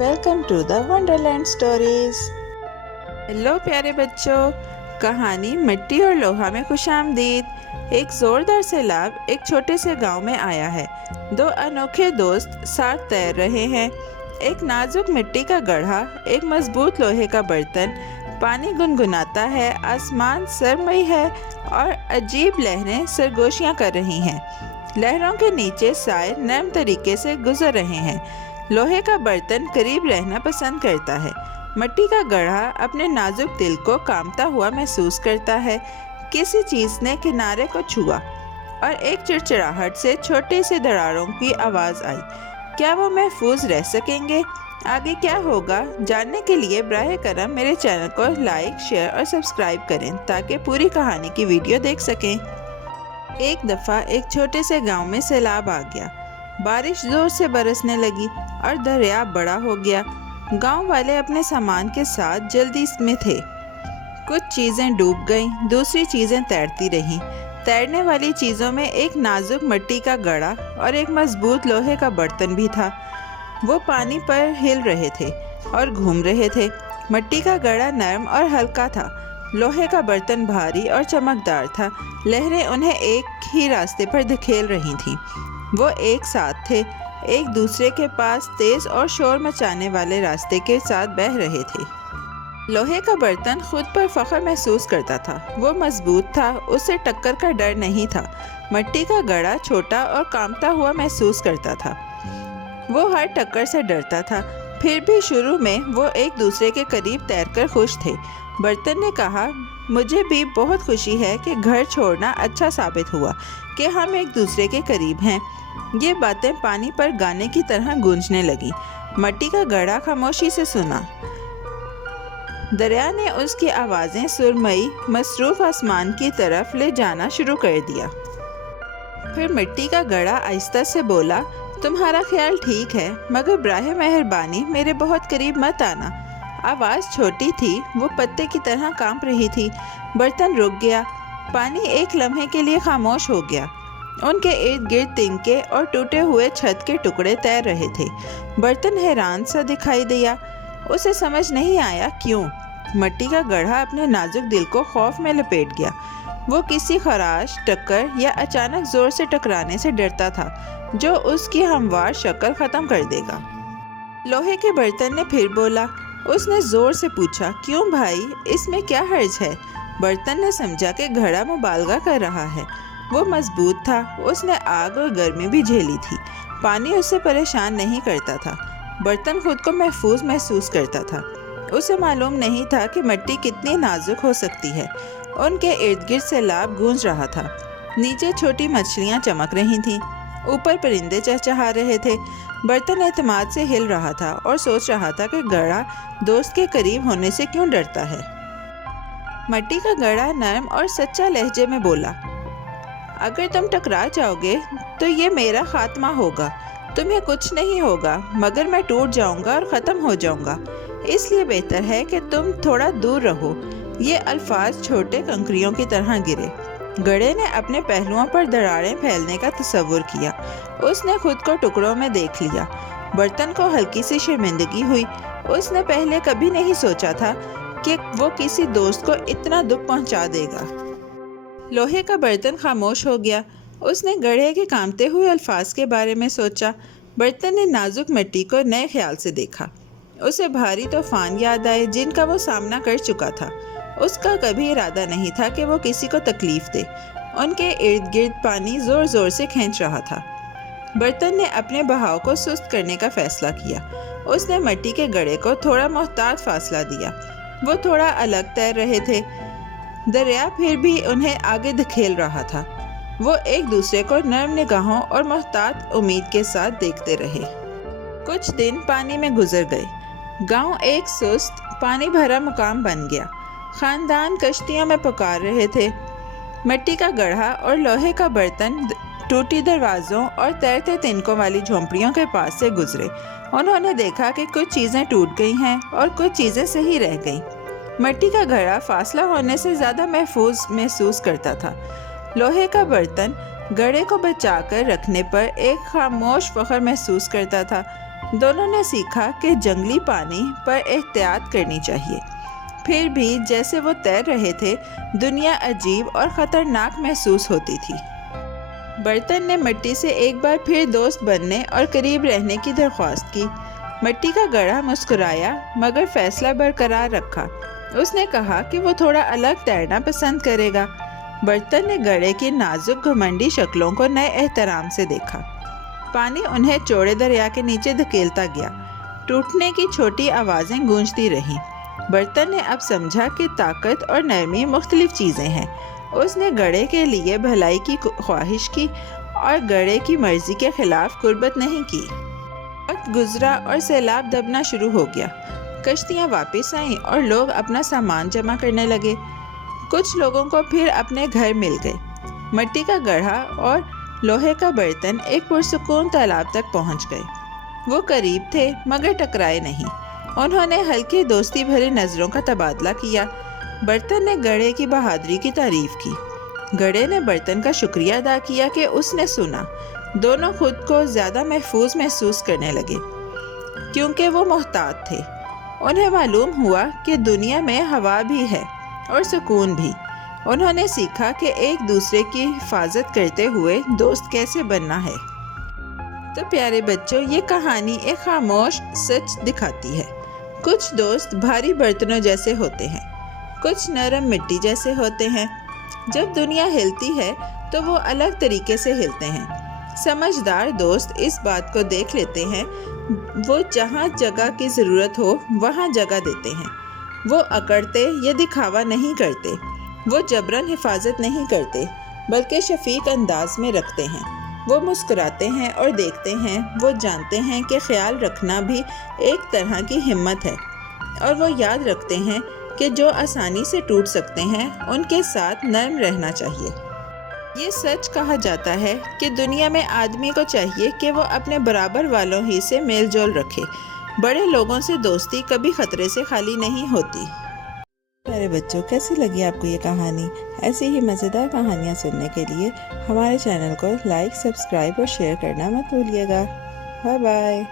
Welcome to the Wonderland stories. Hello پیارے بچوں، کہانی مٹی اور لوہا میں خوش آمدید۔ ایک زوردار سیلاب ایک چھوٹے سے گاؤں میں آیا ہے۔ دو انوکھے دوست ساتھ تیر رہے ہیں، ایک نازک مٹی کا گڑھا، ایک مضبوط لوہے کا برتن۔ پانی گنگناتا ہے، آسمان سرمئی ہے اور عجیب لہریں سرگوشیاں کر رہی ہیں۔ لہروں کے نیچے سائے نرم طریقے سے گزر رہے ہیں۔ لوہے کا برتن قریب رہنا پسند کرتا ہے، مٹی کا گڑھا اپنے نازک دل کو کامتا ہوا محسوس کرتا ہے۔ کسی چیز نے کنارے کو چھوا اور ایک چڑچڑاہٹ سے چھوٹی سی دراڑوں کی آواز آئی۔ کیا وہ محفوظ رہ سکیں گے؟ آگے کیا ہوگا جاننے کے لیے براہ کرم میرے چینل کو لائک، شیئر اور سبسکرائب کریں تاکہ پوری کہانی کی ویڈیو دیکھ سکیں۔ ایک دفعہ ایک چھوٹے سے گاؤں میں سیلاب آ گیا۔ بارش زور سے برسنے لگی اور دریا بڑا ہو گیا۔ گاؤں والے اپنے سامان کے ساتھ جلدی میں تھے۔ کچھ چیزیں ڈوب گئیں، دوسری چیزیں تیرتی رہیں۔ تیرنے والی چیزوں میں ایک نازک مٹی کا گڑھا اور ایک مضبوط لوہے کا برتن بھی تھا۔ وہ پانی پر ہل رہے تھے اور گھوم رہے تھے۔ مٹی کا گڑھا نرم اور ہلکا تھا، لوہے کا برتن بھاری اور چمکدار تھا۔ لہریں انہیں ایک ہی راستے پر دھکیل رہی تھیں۔ وہ ایک ساتھ تھے، ایک دوسرے کے پاس تیز اور شور مچانے والے راستے کے ساتھ بہہ رہے تھے۔ لوہے کا برتن خود پر فخر محسوس کرتا تھا، وہ مضبوط تھا، اسے ٹکر کا ڈر نہیں تھا۔ مٹی کا گڑھا چھوٹا اور کامتا ہوا محسوس کرتا تھا، وہ ہر ٹکر سے ڈرتا تھا۔ پھر بھی شروع میں وہ ایک دوسرے کے قریب تیر کر خوش تھے۔ برتن نے کہا، مجھے بھی بہت خوشی ہے کہ گھر چھوڑنا اچھا ثابت ہوا کہ ہم ایک دوسرے کے قریب ہیں۔ یہ باتیں پانی پر گانے کی طرح گونجنے لگی۔ مٹی کا گڑھا خاموشی سے سنا۔ دریا نے اس کی آوازیں سرمئی مصروف آسمان کی طرف لے جانا شروع کر دیا۔ پھر مٹی کا گڑھا آہستہ سے بولا، تمہارا خیال ٹھیک ہے، مگر براہ مہربانی میرے بہت قریب مت آنا۔ آواز چھوٹی تھی، وہ پتے کی طرح کانپ رہی تھی۔ برتن رک گیا، پانی ایک لمحے کے لیے خاموش ہو گیا۔ ان کے ارد گرد تنکے اور ٹوٹے ہوئے چھت کے ٹکڑے تیر رہے تھے۔ برتن حیران سا دکھائی دیا، اسے سمجھ نہیں آیا کیوں۔ مٹی کا گڑھا اپنے نازک دل کو خوف میں لپیٹ گیا۔ وہ کسی خراش، ٹکر یا اچانک زور سے ٹکرانے سے ڈرتا تھا جو اس کی ہموار شکل ختم کر دے گا۔ لوہے کے برتن نے پھر بولا، اس نے زور سے پوچھا، کیوں بھائی، اس میں کیا حرج ہے؟ برتن نے سمجھا کہ گھڑا مبالغہ کر رہا ہے۔ وہ مضبوط تھا، اس نے آگ اور گرمی بھی جھیلی تھی، پانی اسے پریشان نہیں کرتا تھا۔ برتن خود کو محفوظ محسوس کرتا تھا، اسے معلوم نہیں تھا کہ مٹی کتنی نازک ہو سکتی ہے۔ ان کے ارد گرد سیلاب گونج رہا تھا، نیچے چھوٹی مچھلیاں چمک رہی تھیں، اوپر پرندے چہچہا رہے تھے۔ برتن اعتماد سے ہل رہا تھا اور سوچ رہا تھا کہ گڑھا دوست کے قریب ہونے سے کیوں ڈرتا ہے۔ مٹی کا گڑھا نرم اور سچا لہجے میں بولا، اگر تم ٹکرا جاؤ گے تو یہ میرا خاتمہ ہوگا۔ تمہیں کچھ نہیں ہوگا، مگر میں ٹوٹ جاؤں گا اور ختم ہو جاؤں گا۔ اس لیے بہتر ہے کہ تم تھوڑا دور رہو۔ یہ الفاظ چھوٹے کنکریوں کی طرح گرے۔ گڑھے نے اپنے پہلوؤں پر دراڑیں پھیلنے کا تصور کیا۔ اس نے خود کو ٹکڑوں میں دیکھ لیا۔ برتن کو ہلکی سی شرمندگی ہوئی۔ اس نے پہلے کبھی نہیں سوچا تھا کہ وہ کسی دوست کو اتنا دکھ پہنچا دے گا۔ لوہے کا برتن خاموش ہو گیا۔ اس نے گڑھے کے کانپتے ہوئے الفاظ کے بارے میں سوچا۔ برتن نے نازک مٹی کو نئے خیال سے دیکھا۔ اسے بھاری طوفان یاد آئے جن کا وہ سامنا کر چکا تھا۔ اس کا کبھی ارادہ نہیں تھا کہ وہ کسی کو تکلیف دے۔ ان کے ارد گرد پانی زور زور سے کھینچ رہا تھا۔ برتن نے اپنے بہاؤ کو سست کرنے کا فیصلہ کیا۔ اس نے مٹی کے گڑھے کو تھوڑا محتاط فاصلہ دیا۔ وہ تھوڑا الگ تیر رہے تھے، دریا پھر بھی انہیں آگے دھکیل رہا تھا۔ وہ ایک دوسرے کو نرم نگاہوں اور محتاط امید کے ساتھ دیکھتے رہے۔ کچھ دن پانی میں گزر گئے۔ گاؤں ایک سست، پانی بھرا مقام بن گیا۔ خاندان کشتیوں میں پکار رہے تھے۔ مٹی کا گڑھا اور لوہے کا برتن ٹوٹی دروازوں اور تیرتے تنکوں والی جھونپڑیوں کے پاس سے گزرے۔ انہوں نے دیکھا کہ کچھ چیزیں ٹوٹ گئی ہیں اور کچھ چیزیں صحیح رہ گئیں۔ مٹی کا گھڑا فاصلہ ہونے سے زیادہ محفوظ محسوس کرتا تھا۔ لوہے کا برتن گھڑے کو بچا کر رکھنے پر ایک خاموش فخر محسوس کرتا تھا۔ دونوں نے سیکھا کہ جنگلی پانی پر احتیاط کرنی چاہیے۔ پھر بھی جیسے وہ تیر رہے تھے، دنیا عجیب اور خطرناک محسوس ہوتی تھی۔ برتن نے مٹی سے ایک بار پھر دوست بننے اور قریب رہنے کی درخواست کی۔ مٹی کا گڑھا مسکرایا مگر فیصلہ برقرار رکھا۔ اس نے کہا کہ وہ تھوڑا الگ تیرنا پسند کرے گا۔ برتن نے گڑھے کی نازک گھمنڈی شکلوں کو نئے احترام سے دیکھا۔ پانی انہیں چوڑے دریا کے نیچے دھکیلتا گیا۔ ٹوٹنے کی چھوٹی آوازیں گونجتی رہیں۔ برتن نے اب سمجھا کہ طاقت اور نرمی مختلف چیزیں ہیں۔ اس نے گڑھے کے لیے بھلائی کی خواہش کی اور گڑھے کی مرضی کے خلاف قربت نہیں کی۔ وقت گزرا اور سیلاب دبنا شروع ہو گیا۔ کشتیاں واپس آئیں اور لوگ اپنا سامان جمع کرنے لگے۔ کچھ لوگوں کو پھر اپنے گھر مل گئے۔ مٹی کا گڑھا اور لوہے کا برتن ایک پرسکون تالاب تک پہنچ گئے۔ وہ قریب تھے مگر ٹکرائے نہیں۔ انہوں نے ہلکی دوستی بھری نظروں کا تبادلہ کیا۔ برتن نے گڑھے کی بہادری کی تعریف کی۔ گڑھے نے برتن کا شکریہ ادا کیا کہ اس نے سنا۔ دونوں خود کو زیادہ محفوظ محسوس کرنے لگے کیونکہ وہ محتاط تھے۔ انہیں معلوم ہوا کہ دنیا میں ہوا بھی ہے اور سکون بھی۔ انہوں نے سیکھا کہ ایک دوسرے کی حفاظت کرتے ہوئے دوست کیسے بننا ہے۔ تو پیارے بچوں، یہ کہانی ایک خاموش سچ دکھاتی ہے۔ کچھ دوست بھاری برتنوں جیسے ہوتے ہیں، کچھ نرم مٹی جیسے ہوتے ہیں۔ جب دنیا ہلتی ہے تو وہ الگ طریقے سے ہلتے ہیں۔ سمجھدار دوست اس بات کو دیکھ لیتے ہیں، وہ جہاں جگہ کی ضرورت ہو وہاں جگہ دیتے ہیں۔ وہ اکڑتے یا دکھاوا نہیں کرتے، وہ جبراً حفاظت نہیں کرتے بلکہ شفیق انداز میں رکھتے ہیں۔ وہ مسکراتے ہیں اور دیکھتے ہیں۔ وہ جانتے ہیں کہ خیال رکھنا بھی ایک طرح کی ہمت ہے، اور وہ یاد رکھتے ہیں کہ جو آسانی سے ٹوٹ سکتے ہیں ان کے ساتھ نرم رہنا چاہیے۔ یہ سچ کہا جاتا ہے کہ دنیا میں آدمی کو چاہیے کہ وہ اپنے برابر والوں ہی سے میل جول رکھے۔ بڑے لوگوں سے دوستی کبھی خطرے سے خالی نہیں ہوتی۔ پیارے بچوں، کیسی لگی آپ کو یہ کہانی؟ ایسی ہی مزیدار کہانیاں سننے کے لیے ہمارے چینل کو لائک، سبسکرائب اور شیئر کرنا مت بھولیے گا۔ Bye bye.